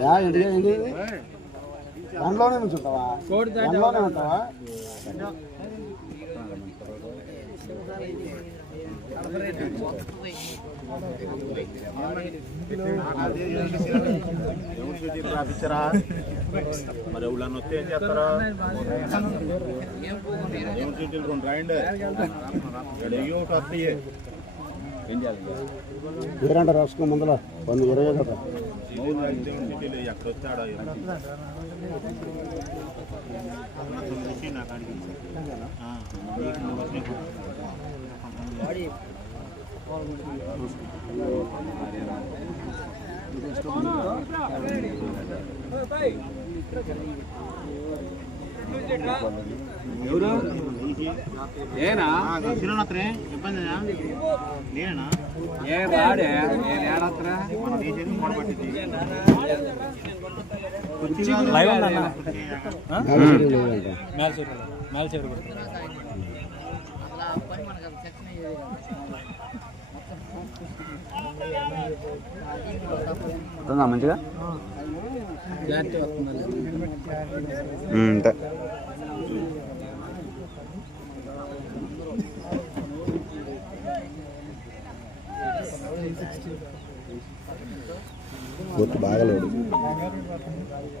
దాంట్లోనే నుంచి ఉంటావా దాంట్లోనే ఉంటావా రాపించరా మరి ఎవరన్నా వస్తే ఏం చేస్తారా? ఏం సీట్లు కొన్ని రాయండి. ఇక్కడ ఎగి ఒకటి వస్తాయి. ఏం చేయాలి? పేరంట రాసుకో ముందర. వంద ఇరవై కదా మూడు ఎవరు ఏనా ఇబ్బంది నేనా ఏ రాడే నేను ఏడత్రా? లైవ్. మేల చెరువు వస్తుందా మంచిగా? అంతే పూర్తి బాగా లోడు.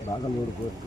బాగా లోడు పూర్తి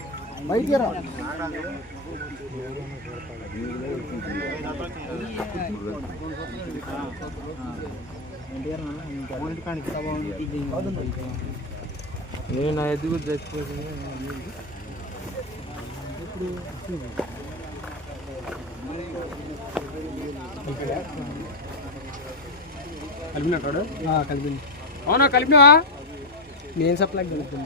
బయటికి రా. నేను ఎదుగు చచ్చిపోతుంది కలిపినట్టాడు కలిపింది అవునా కలిపినావా? నేను సప్లై కలుపుతున్నా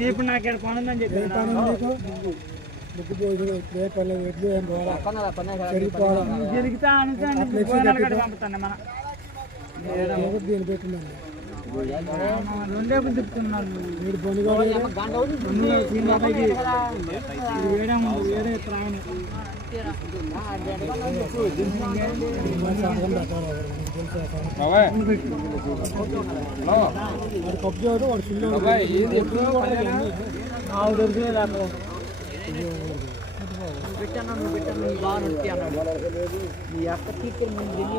రేపు నాకు చెప్పి జరిగితే త్రాగని బాబాయ్. బాబాయ్ ఏది ఎప్పుడు పెట్టాను నువ్వు పెట్టాను బాగా నొక్కి అన్నాడు. నీ అక్క టీచర్ ముందు వెళ్ళి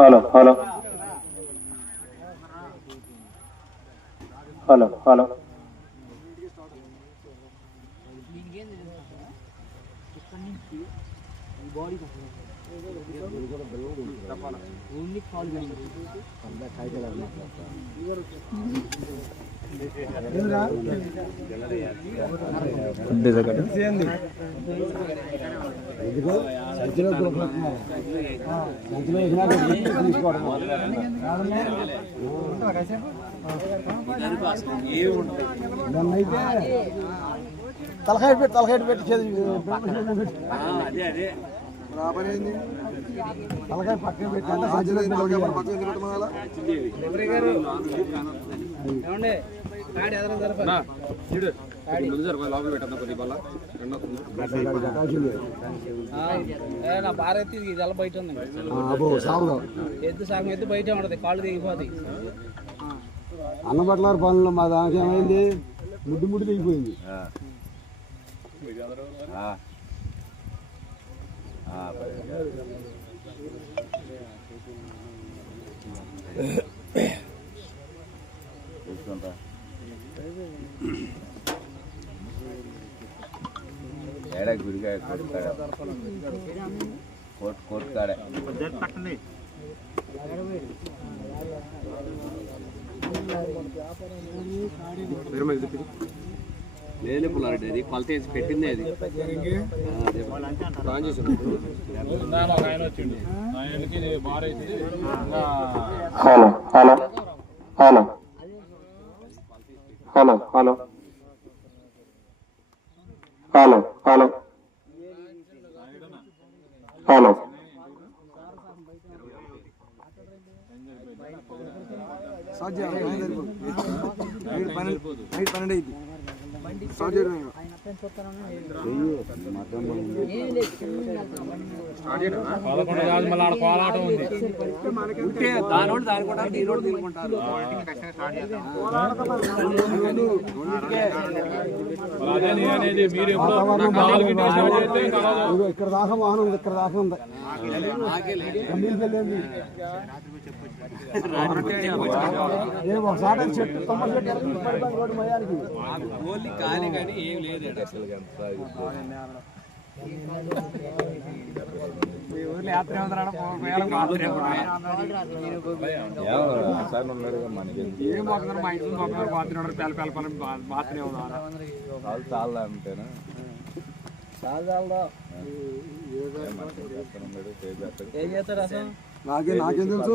hello hello. Hello hello. Only call ఇదిగో సంచిలో దొరుకుతున్నారు సంచిలో వేసినాక తీసుకోవడం మొన్నైతే తలకాయ పెట్టి తలకాయ పెట్టి అదే అదే తలకాయ పక్కన పెట్టి నా భార్య ఇది ఎలా బయట ఉంది? ఎద్దు సాగం ఎద్దు బయట ఉండదు కాళ్ళు దిగిపోతాయి. అన్నబట్లారు పనులు మా దానికి ఏమైంది? ముడ్డు ముడ్డు దిగిపోయింది. కూర్చుంటా ఏడా గురికాయ కోట్ లేని పుల్లారెడ్డి అది. కొలత వేసి పెట్టిందే అది. Plan hello hello. పదకొండు కాదు మళ్ళీ ఆడ కోలాటం ఉంది. దాని దానికుంటారు ఈ రోడ్డు తీసుకుంటారు. ఇక్కడ దాకా వాహనం ఉంది ఇక్కడ దాకా ఉంది. ఒకసారి చెట్టు తొమ్మిది చెట్టు మయానికి కానీ ఏం లేదు అసలు. మీ ఊర్లో యాత్ర చాలు చాలా చాలా ఏం చేస్తాడు? అసలు? నాకేం తెలుసు.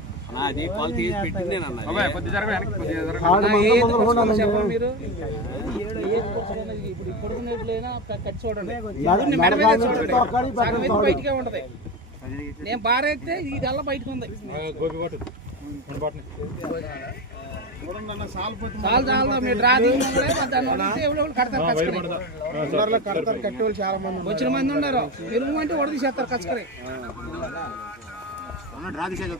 నేను మీరు. ఇప్పుడు కట్ చూడండి. చూడండి బయటకే ఉంటది. ఇది బయటకు ఉంది. చాలు చాలు మీరు రాదు కడతారు కట్టేవాళ్ళు చాలా మంది వచ్చిన మంది ఉన్నారు. తెలుగు అంటే వడదీసేస్తారు కచ్చకరే రాధకృష్ణ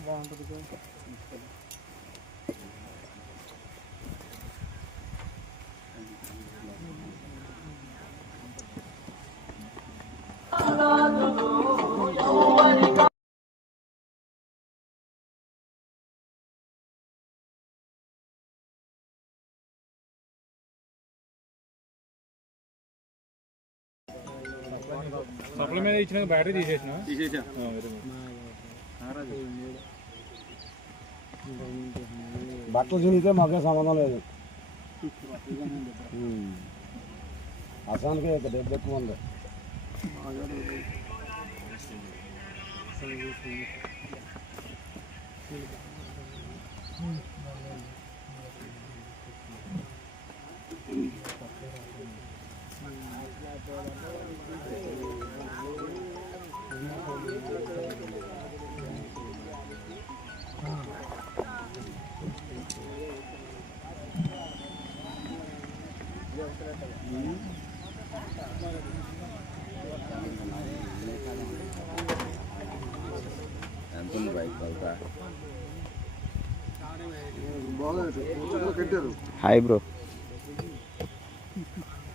బాగుంటుంది ఎటు ఎటు దిగుతాడు సప్ల మీద ఇచ్చిన బ్యాటరీ తీసేసిన? తీసేసా. బట్టలు చినిగితే మాకే సంబంధం లేదు. అసానికి ఇక దెబ్బ ఎక్కువ ఉంది. హాయ్ బ్రో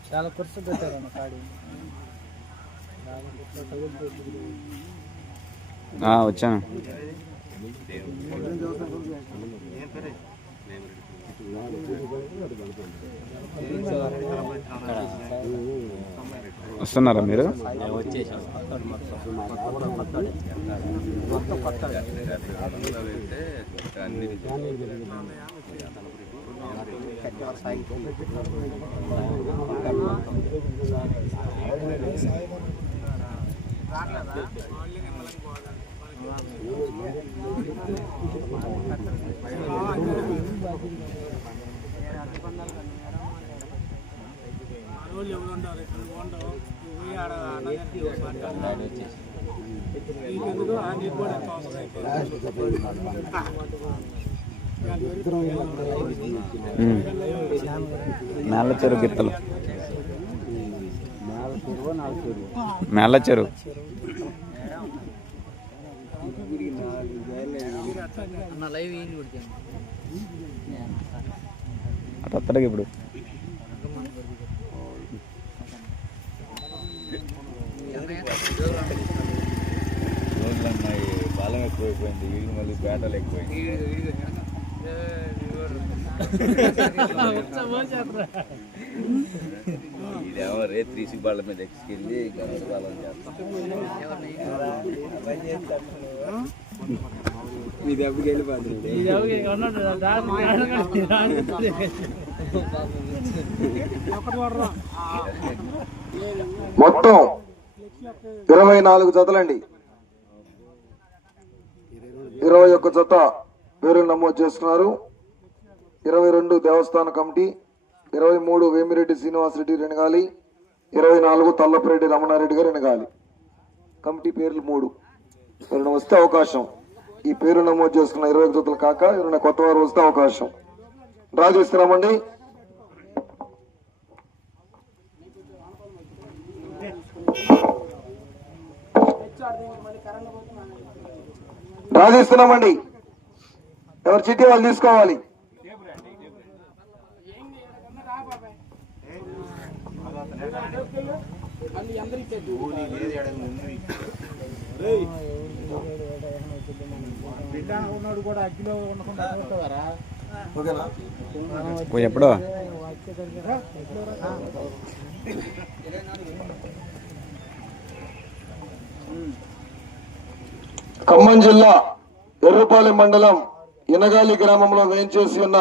చాలా ఖర్చు పెట్టారు అన్న కాడి. వచ్చాను. వస్తున్నారా మీరు? రోజులు ఎవరు ఉండాలి ఇక్కడ ఉండవు పోయి ఆడ ఎందుకు ఆ నీళ్ళు కూడా అవసరం అయితే మేళ్ళ చెరువు గిత్తలు. మేళ్ళ చెరువు. అటు వస్తాడు ఇప్పుడు. రోజులన్నాయి బలం ఎక్కువైపోయింది వీళ్ళు మళ్ళీ బేటలు ఎక్కువైంది. ఇదేమో రే త్రీసి బాళ్ళ మీద ఎక్కింది గణేష్ బాలం చేస్తాం మీ దెబ్బకి వెళ్ళిపోతుంది మొత్తం ఇరవై నాలుగు జతలండి. ఇరవై ఒక్క జత. పేర్లు నమోదు చేస్తున్నారు. ఇరవై రెండు దేవస్థాన కమిటీ ఇరవై మూడు వేమిరెడ్డి శ్రీనివాసరెడ్డి రెనగాలి ఇరవై నాలుగు తల్లపరెడ్డి రమణారెడ్డి గారు రెనగాలి. కమిటీ పేర్లు మూడు. ఎవరైనా వస్తే అవకాశం. ఈ పేరు నమోదు చేసుకున్న ఇరవై ఒక జతలు కాక ఎవరైనా కొత్త వారు వస్తే అవకాశం. డ్రా చేస్తున్నామండి డ్రా చేస్తున్నామండి ఎవరు చిట్టి వాళ్ళు తీసుకోవాలి. ఎప్పుడో? ఖమ్మం జిల్లా ఎర్రపాలెం మండలం ఇనగాలి గ్రామంలో వేయించేసి ఉన్న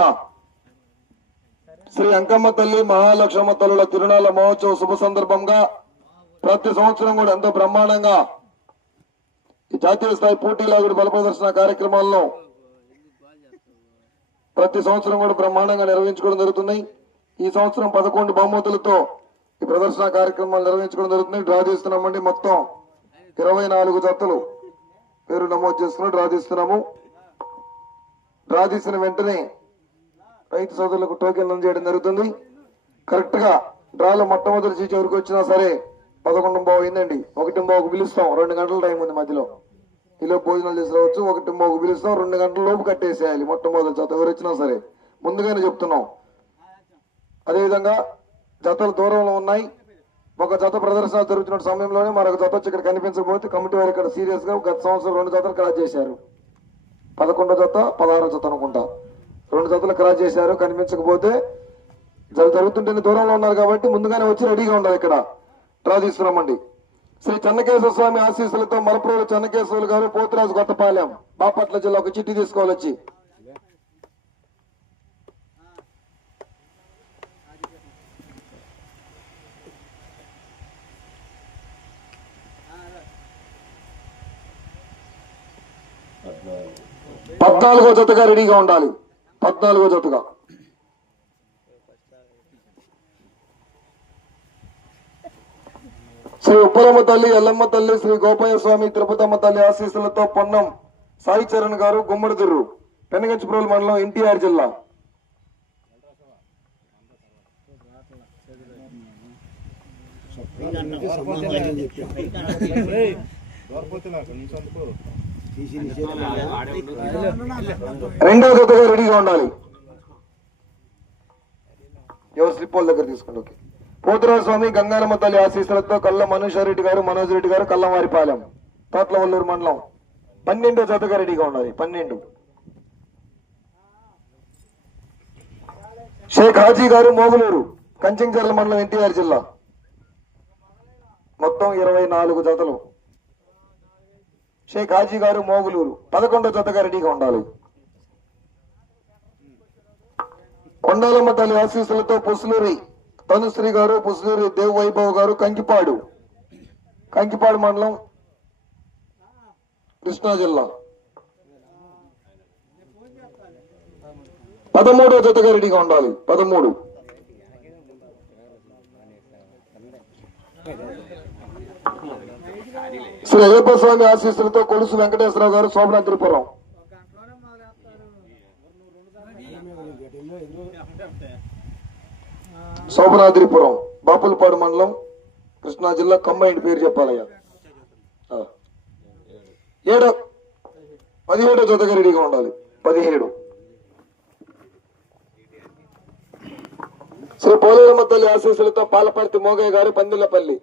శ్రీ అంకమ్మ తల్లి మహాలక్ష్మ తల్లుల తిరునాళ్ళ మహోత్సవ శుభ సందర్భంగా ప్రతి సంవత్సరం కూడా ఎంతో బ్రహ్మాండంగా ఈ జాతీయ స్థాయి పోటీలాగుడు బల ప్రదర్శన కార్యక్రమాలను ప్రతి సంవత్సరం కూడా బ్రహ్మాండంగా నిర్వహించుకోవడం జరుగుతుంది. ఈ సంవత్సరం పదకొండు బహుమతులతో ఈ ప్రదర్శన కార్యక్రమాలు నిర్వహించుకోవడం జరుగుతుంది. డ్రా చేస్తున్నామండి మొత్తం ఇరవై నాలుగు జతలు. పేరు నమోదు చేసుకుని డ్రా తీస్తున్నాము డ్రా తీసిన వెంటనే రైతు సోదరులకు టోకెన్ అందజేయడం జరుగుతుంది. కరెక్ట్గా డ్రాలో మొట్టమొదటి సీట్ ఎవరికి వచ్చినా సరే పదకొండు బావు అయిందండి. ఒకటి బావుకు పిలుస్తాం. రెండు గంటల టైం ఉంది మధ్యలో. ఇలా భోజనాలు చేసి రావచ్చు ఒకటి బావుకు పిలుస్తాం. రెండు గంటల లోపు కట్టేసేయాలి మొట్టమొదటి జత. ఎవరు వచ్చినా సరే ముందుగానే చెప్తున్నాం. అదేవిధంగా జతలు దూరంలో ఉన్నాయి. ఒక జత ప్రదర్శన జరుగుతున్న సమయంలోనే మరొక జత వచ్చి ఇక్కడ కనిపించకపోతే కమిటీ వారు ఇక్కడ సీరియస్గా గత సంవత్సరం రెండు జతలు క్రాస్ చేశారు. పదకొండో జత పదహారో జత అనుకుంటా. రెండు జతలు క్రాస్ చేశారు కనిపించకపోతే జరుగుతుంటే దూరంలో ఉన్నారు కాబట్టి ముందుగానే వచ్చి రెడీగా ఉండాలి ఇక్కడ. డ్రా తీస్తున్నామండి శ్రీ చెన్నకేశ్వర స్వామి ఆశీస్సులతో మలప్రూరు చెన్నకేశ్వరులు గారు పోతురాజు కొత్తపాలెం బాపట్ల జిల్లా ఒక చిట్టి తీసుకోవాలి పద్నాలుగో జతగా రెడీగా ఉండాలి. పద్నాలుగో జతగా. శ్రీ ఉప్పలమ్మ తల్లి ఎల్లమ్మ తల్లి శ్రీ గోపయ్య స్వామి తిరుపతమ్మ తల్లి ఆశీస్సులతో పొన్నం సాయి చరణ్ గారు గుమ్మడిదుర్రు పెనగంచిప్రోలు మండలం ఎన్టీఆర్ జిల్లా. రెండవ జతగా రెడీగా ఉండాలి. ఎవరు స్లిప్ వాళ్ళ దగ్గర తీసుకోండి ఓకే. పోతురాజు స్వామి గంగారమ్మ తల్లి ఆశీస్సులతో కళ్ళ మనోషారెడ్డి గారు మనోజ్ రెడ్డి గారు కళ్ళవారిపాలెం తోట్లవల్లూరు మండలం. పన్నెండో జతగా రెడీగా ఉండాలి పన్నెండు. షేక్ హాజీ గారు మోగులూరు కంచించర్ల మండలం ఎన్టీఆర్ జిల్లా. మొత్తం ఇరవై నాలుగు జతలు. షేక్ హాజీ గారు మోగులూరు. పదకొండో జతగా రెడీగా ఉండాలి. కొండాలమ్మ తల్లి ఆశీస్సులతో పుసులూరి తనుశ్రీ గారు పుసులూరి దేవ్ వైభవ్ గారు కంకిపాడు. కంకిపాడు మండలం కృష్ణా జిల్లా. పదమూడో జతగా రెడీగా ఉండాలి. పదమూడు. శ్రీ అయ్యప్ప స్వామి ఆశీస్సులతో కొలుసు వెంకటేశ్వరరావు గారు శోభనాద్రిపురం శోభనాద్రిపురం బాపులపాడు మండలం కృష్ణా జిల్లా కంబైండ్ పేరు చెప్పాలయ్యా. ఏడో పదిహేడో జతగా రెడీగా ఉండాలి. పదిహేడు. శ్రీ పోలేరమ్మ తల్లి ఆశీస్సులతో పాలపర్తి మోగయ్య గారు పందిలపల్లి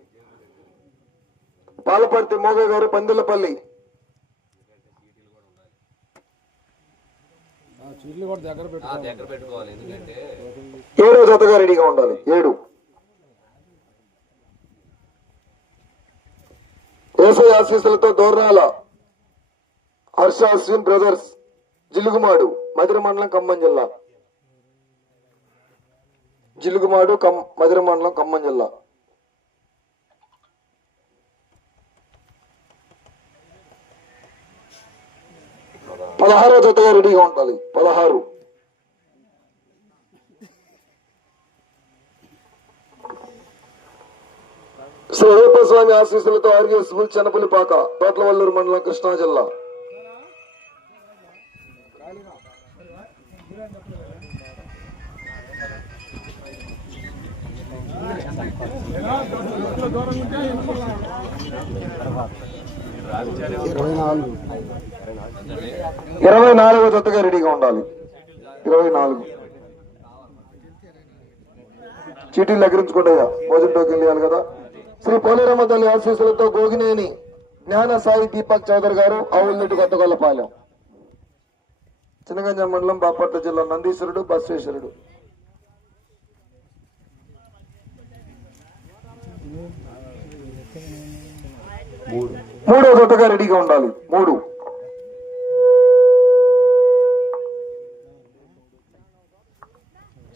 పాలపర్తి మోగయ్య గారు ఎందుకంటే ఏడో జతగా రెడీగా ఉండాలి. ఏడు. ఏసై ఆశీస్సులతో దోర్నాల హర్ష అశ్విన్ బ్రదర్స్ జిలుగుమాడు మధుర మండలం ఖమ్మం జిల్లా. జిలుగుమాడు కమ్ మధుర మండలం ఖమ్మం జిల్లా. పదహారో జతగా రెడీగా ఉండాలి. పదహారు. శ్రీ అయ్యప్ప స్వామి ఆశీస్సులతో ఆర్యస్ బుల్ చెనపల్లిపాక తోట్లవల్లూరు మండలం కృష్ణా జిల్లా. ఇరవై నాలుగో. జతగా రెడీగా ఉండాలి. ఇరవై నాలుగు. చీటీలు దగ్గరించుకుంటే భోజన టోకెన్ ఇవ్వాలి కదా. శ్రీ పోలేరమ్మ తల్లి ఆశీస్సులతో గోగినేని జ్ఞాన సాయి దీపక్ చౌదరి గారు ఆవులనెట్టు కొత్తగొల్లపాలెం చిన్నగంజ మండలం బాపట్ల జిల్లా నందీశ్వరుడు బసవేశ్వరుడు మూడు. జతగా రెడీగా ఉండాలి. మూడు.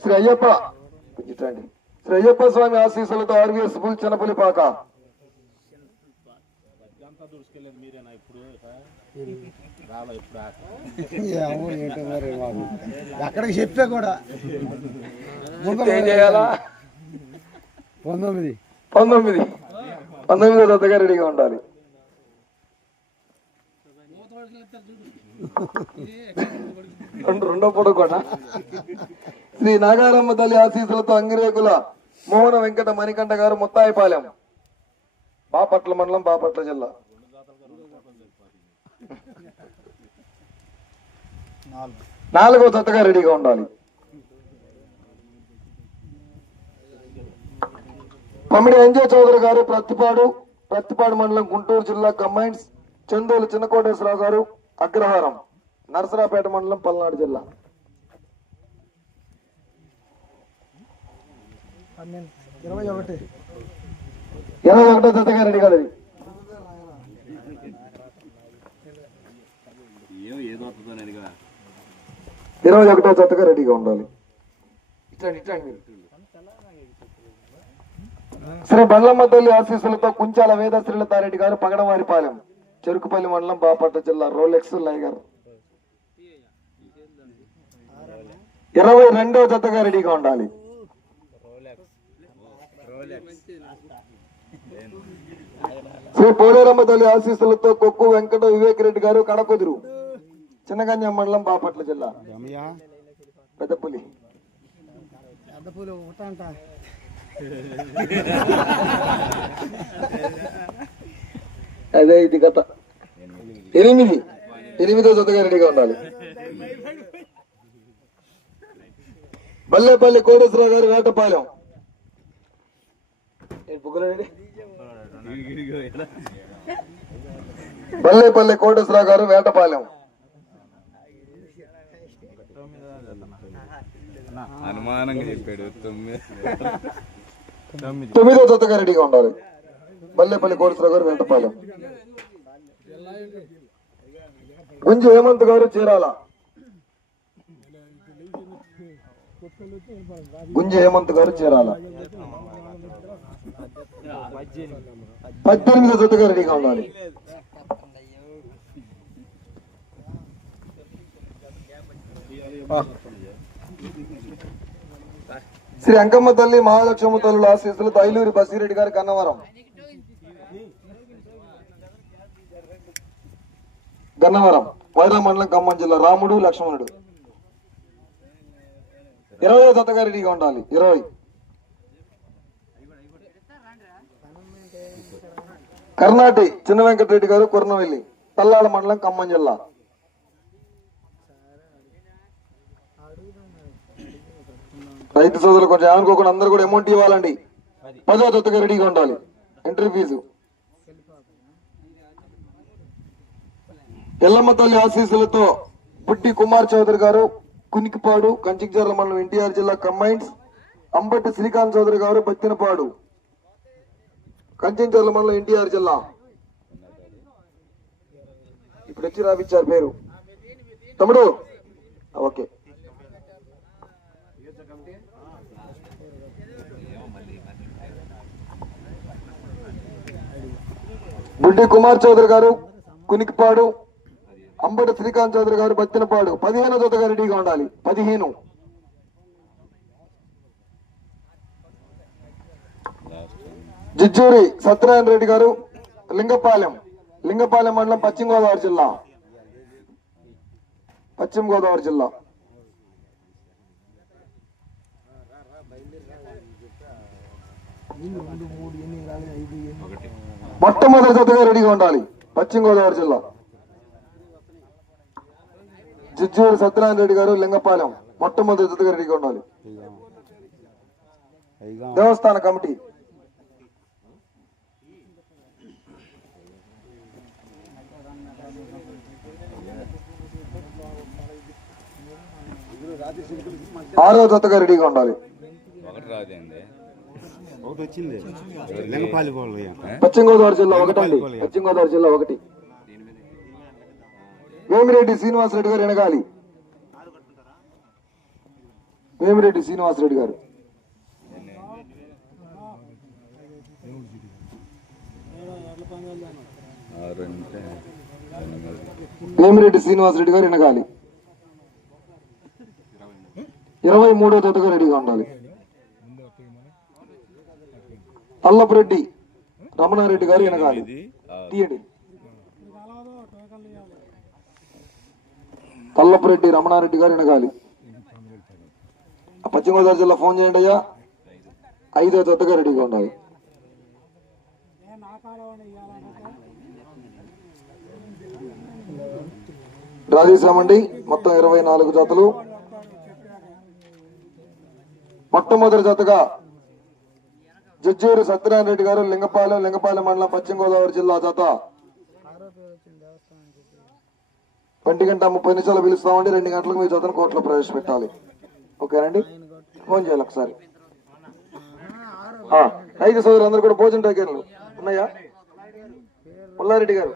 శ్రీ అయ్యప్ప శ్రీ అయ్యప్ప స్వామి ఆశీస్సులతో ఆర్వీఎస్ బుల్ చెనపల్లిపాక అక్కడికి చెప్పా కూడా. పంతొమ్మిది. పంతొమ్మిది. పంతొమ్మిదో జతగా రెడీగా ఉండాలి. రెండు రెండో పొడుగు కూడా శ్రీ నాగారమ్మ తల్లి ఆశీస్సులతో అంగిరేకుల మోహన వెంకట మణికంఠ గారు ముత్తాయిపాలెం. బాపట్ల మండలం బాపట్ల జిల్లా. నాలుగో జతగా రెడీగా ఉండాలి. పమ్మిడి ఎంజే చౌదరి గారు ప్రత్తిపాడు ప్రత్తిపాడు మండలం గుంటూరు జిల్లా కంబైన్స్. చందోలు చిన్నకోటేశ్వరరావు గారు అగ్రహారం నరసరాపేట మండలం పల్నాడు జిల్లా. ఇరవై ఒకటో దత్తగారెడ్డి గారిది ఇరవై ఒకటో జతగా రెడీగా ఉండాలి. శ్రీ బండ్లమ్మ తల్లి ఆశీస్సులతో కుంచాల వేదశ్రీలతారెడ్డి గారు పగడవారిపాలెం. చెరుకుపల్లి మండలం బాపట్ల జిల్లా రోలెక్స్ లైగర్ ఇరవై రెండో జతగా రెడీగా ఉండాలి. శ్రీ పోలేరమ్మ తల్లి ఆశీస్సులతో కొక్కు వెంకట వివేక్ రెడ్డి గారు కడకుదురు. చిన్నగన్య మండలం బాపట్ల జిల్లా. పెద్ద పులి పెద్ద పూలు ఉంటాంట అదే ఇది కథ ఎనిమిది. ఎనిమిదో జతగా రెడీగా ఉండాలి. బల్లేపల్లి కోటేశ్వరరావు గారు వేటపాలెం? బల్లేపల్లి కోటేశ్వరరావు గారు వేటపాలెం. అనుమానంగా చెప్పాడు తొమ్మిది. తొమ్మిదో జతగా రెడీగా ఉండాలి. బల్లేపల్లి కోటేశ్వరరావు గారు వెంటపాలెం. గుంజి హేమంత్ గారు చీరాల. గుంజి హేమంత్ గారు చీరాల. పద్దెనిమిది జతగా రెడీగా ఉండాలి. శ్రీ అంకమ్మ తల్లి మహాలక్ష్మ తల్లుల ఆశీస్సులు తైలూరి బసిరెడ్డి గారి కన్నవరం. గన్నవరం వైరా మండలం ఖమ్మం జిల్లా రాముడు లక్ష్మణుడు. ఇరవై జతగా రెడీగా ఉండాలి. ఇరవై. కర్ణాటి చిన్న వెంకటరెడ్డి గారు కుర్నవెల్లి తల్లాల మండలం ఖమ్మం జిల్లా. రైతు సోదరులు కొంచెం అనుకోకుండా అందరు కూడా అమౌంట్ ఇవ్వాలండి. పదో దత్తగా రెడీగా ఉండాలి. ఎంట్రీ ఫీజు ఎల్లమ్మ తల్లి ఆశీస్సులతో పుట్టి కుమార్ చౌదరి గారు కునికిపాడు కంచికజర్ల మండలం ఎన్టీఆర్ జిల్లా కంబైన్స్ అంబటి శ్రీకాంత్ చౌదరి గారు బత్తినపాడు కంచెంచర్ల మండలం ఎన్టీఆర్ జిల్లా. ఇప్పుడు వచ్చి రాపిచ్చారు పేరు. తమ్ముడు? ఓకే. బుడ్డి కుమార్ చౌదరి గారు కునికిపాడు అంబటి శ్రీకాంత్ చౌదరి గారు బత్తినపాడు పదిహేను జతగా రెడీగా ఉండాలి. పదిహేను. జిజ్జూరి సత్యనారాయణ రెడ్డి గారు లింగపాలెం. లింగపాలెం మండలం పశ్చిమ గోదావరి జిల్లా. పశ్చిమ గోదావరి జిల్లా. మొట్టమొదటి జతగా రెడీగా ఉండాలి. పశ్చిమ గోదావరి జిల్లా. జిజ్జూరి సత్యనారాయణ రెడ్డి గారు లింగపాలెం మొట్టమొదటి జతగా రెడీగా ఉండాలి దేవస్థాన కమిటీ. ఆరో జతగా రెడీగా ఉండాలి. ఒకటి ఒకటి పశ్చిమ గోదావరి జిల్లా ఒకటండి. పశ్చిమ గోదావరి జిల్లా ఒకటి. వేమిరెడ్డి శ్రీనివాసరెడ్డి గారు ఎనగాలి. వేమిరెడ్డి శ్రీనివాసరెడ్డి గారు. ఆరు వేమిరెడ్డి శ్రీనివాసరెడ్డి గారు ఎనగాలి. ఇరవై మూడో జతగా రెడీగా ఉండాలి. అల్లపురెడ్డి రమణారెడ్డి గారు ఎనగాలి. తీయండి. కల్లపురెడ్డి రమణారెడ్డి గారు వినగాలి. పశ్చిమగోదావరి పశ్చిమ గోదావరి జిల్లా ఫోన్ చేయండి అయ్యా. ఐదో జతగా రెడీగా ఉండాలి. డ్రా చేసామండి. మొత్తం ఇరవై నాలుగు జతలు. మొట్టమొదటి జతగా జడ్జూరు సత్యనారాయణ రెడ్డి గారు లింగపాలెం లింగపాలెం మండలం పశ్చిమ గోదావరి జిల్లా జత. ఒంటి గంట ముప్పై నిమిషాలు పిలుస్తామండి రెండు గంటలకు మీ జతను కోర్టులో ప్రవేశపెట్టాలి. ఓకేనండి? ఫోన్ చేయాలి ఒకసారి. రైతు సోదరులు కూడా భోజన టైకర్లు ఉన్నాయా? పుల్లారెడ్డి గారు.